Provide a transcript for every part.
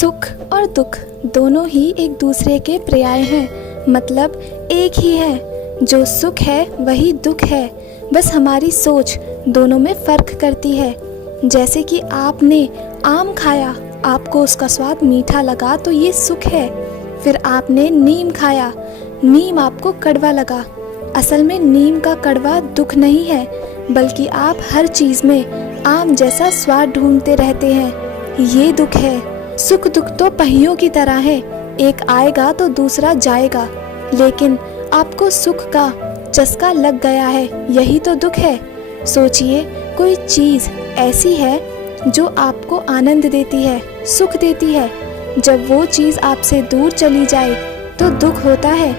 सुख और दुख दोनों ही एक दूसरे के पर्याय हैं, मतलब एक ही है। जो सुख है वही दुख है, बस हमारी सोच दोनों में फ़र्क करती है। जैसे कि आपने आम खाया, आपको उसका स्वाद मीठा लगा तो ये सुख है। फिर आपने नीम खाया, नीम आपको कड़वा लगा। असल में नीम का कड़वा दुख नहीं है, बल्कि आप हर चीज़ में आम जैसा स्वाद ढूंढते रहते हैं, ये दुख है। सुख दुख तो पहियों की तरह है, एक आएगा तो दूसरा जाएगा, लेकिन आपको सुख का चस्का लग गया है, यही तो दुख है। सोचिए, कोई चीज़ ऐसी है जो आपको आनंद देती है, सुख देती है। जब वो चीज़ आपसे दूर चली जाए तो दुख होता है।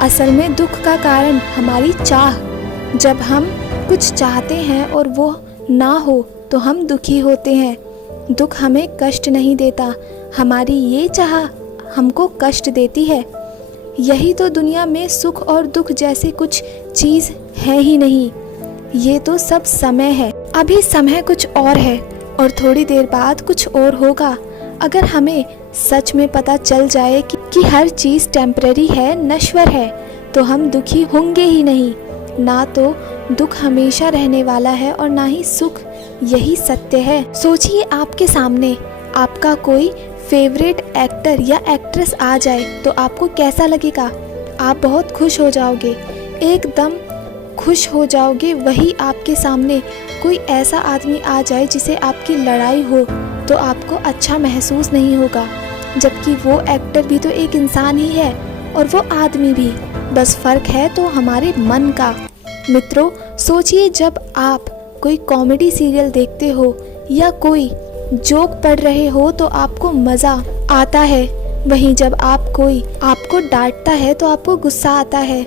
असल में दुख का कारण हमारी चाह। जब हम कुछ चाहते हैं और वो ना हो तो हम दुखी होते हैं। दुख हमें कष्ट नहीं देता, हमारी ये चाह हमको कष्ट देती है। यही तो दुनिया में सुख और दुख जैसी कुछ चीज़ है ही नहीं। ये तो सब समय है। अभी समय कुछ और है और थोड़ी देर बाद कुछ और होगा। अगर हमें सच में पता चल जाए कि हर चीज़ टेम्पररी है, नश्वर है, तो हम दुखी होंगे ही नहीं। ना तो दुख हमेशा रहने वाला है और ना ही सुख, यही सत्य है। सोचिए, आपके सामने आपका कोई फेवरेट एक्टर या एक्ट्रेस आ जाए तो आपको कैसा लगेगा? आप बहुत खुश हो जाओगे, एकदम खुश हो जाओगे। वही आपके सामने कोई ऐसा आदमी आ जाए जिसे आपकी लड़ाई हो तो आपको अच्छा महसूस नहीं होगा, जबकि वो एक्टर भी तो एक इंसान ही है और वो आदमी भी। बस फ़र्क है तो हमारे मन का। मित्रों, सोचिए, जब आप कोई कॉमेडी सीरियल देखते हो या कोई जोक पढ़ रहे हो तो आपको मज़ा आता है, वहीं जब आपको डांटता है तो आपको गुस्सा आता है।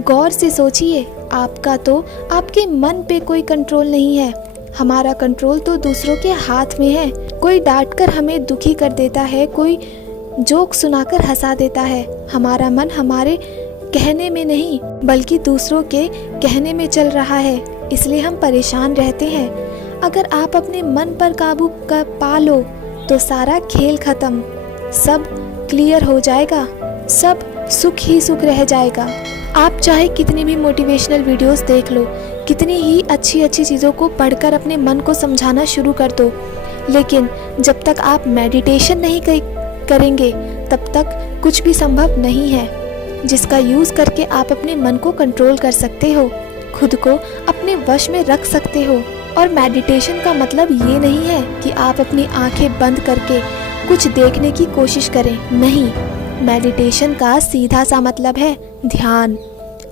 गौर से सोचिए, आपका तो आपके मन पे कोई कंट्रोल नहीं है। हमारा कंट्रोल तो दूसरों के हाथ में है। कोई डांटकर हमें दुखी कर देता है, कोई जोक सुनाकर हंसा देता है। हमारा मन हमारे कहने में नहीं बल्कि दूसरों के कहने में चल रहा है, इसलिए हम परेशान रहते हैं। अगर आप अपने मन पर काबू कर पा लो तो सारा खेल खत्म, सब क्लियर हो जाएगा, सब सुख ही सुख रह जाएगा। आप चाहे कितनी भी मोटिवेशनल वीडियोस देख लो, कितनी ही अच्छी अच्छी चीज़ों को पढ़कर अपने मन को समझाना शुरू कर दो, लेकिन जब तक आप मेडिटेशन नहीं करेंगे तब तक कुछ भी संभव नहीं है, जिसका यूज़ करके आप अपने मन को कंट्रोल कर सकते हो, खुद को अपने वश में रख सकते हो। और मेडिटेशन का मतलब ये नहीं है कि आप अपनी आंखें बंद करके कुछ देखने की कोशिश करें, नहीं। मेडिटेशन का सीधा सा मतलब है ध्यान।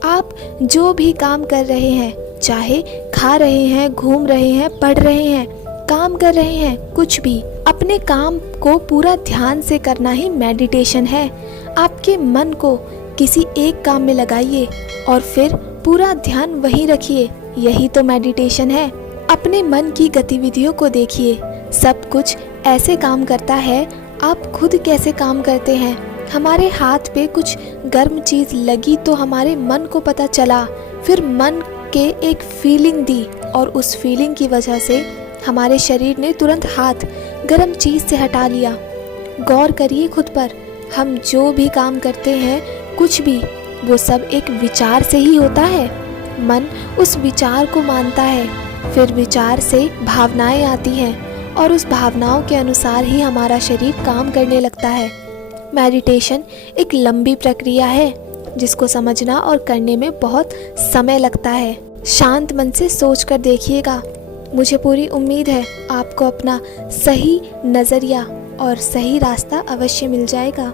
आप जो भी काम कर रहे हैं, चाहे खा रहे हैं, घूम रहे हैं, पढ़ रहे हैं, काम कर रहे हैं, कुछ भी, अपने काम को पूरा ध्यान से करना ही मेडिटेशन है। आपके मन को किसी एक काम में लगाइए और फिर पूरा ध्यान वहीं रखिए, यही तो मेडिटेशन है। अपने मन की गतिविधियों को देखिए, सब कुछ ऐसे काम करता है, आप खुद कैसे काम करते हैं। हमारे हाथ पे कुछ गर्म चीज़ लगी तो हमारे मन को पता चला, फिर मन के एक फीलिंग दी और उस फीलिंग की वजह से हमारे शरीर ने तुरंत हाथ गर्म चीज़ से हटा लिया। गौर करिए खुद पर, हम जो भी काम करते हैं, कुछ भी, वो सब एक विचार से ही होता है। मन उस विचार को मानता है, फिर विचार से भावनाएं आती हैं और उस भावनाओं के अनुसार ही हमारा शरीर काम करने लगता है। मेडिटेशन एक लंबी प्रक्रिया है जिसको समझना और करने में बहुत समय लगता है। शांत मन से सोच कर देखिएगा, मुझे पूरी उम्मीद है आपको अपना सही नज़रिया और सही रास्ता अवश्य मिल जाएगा।